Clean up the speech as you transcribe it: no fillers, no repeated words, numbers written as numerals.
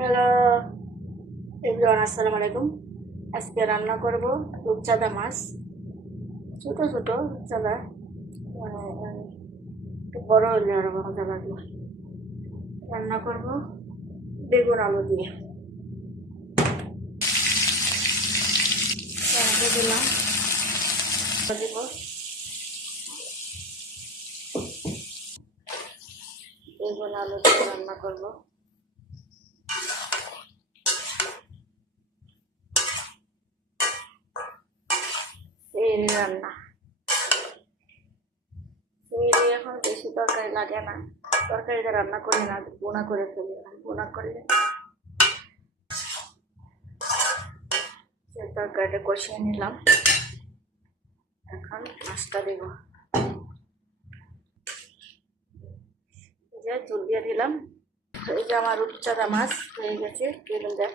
Hello everyone, আসসালামু আলাইকুম। আজকে রান্না করব রূপচাঁদা মাছ। ছোট ছোট রূপচাঁদা, মানে একটু বড় হলে আরো মজা লাগবে। রান্না করব বেগুন আলু দিয়ে। কড়াইতে দিলাম, দিব বেগুন আলু দিয়ে রান্না করব। এই রান্না এই এখন বেশি তরকারি লাগে না, তরকারিতে রান্না করি না, বোনা করে ফেলি। বোনা করলে তরকারিটা কষিয়ে নিলাম। এখন মাছটা দেব, যে চুল দিয়ে দিলাম। এই যে আমার রূপচাঁদা মাছ হয়ে গেছে, বেগুন দেখ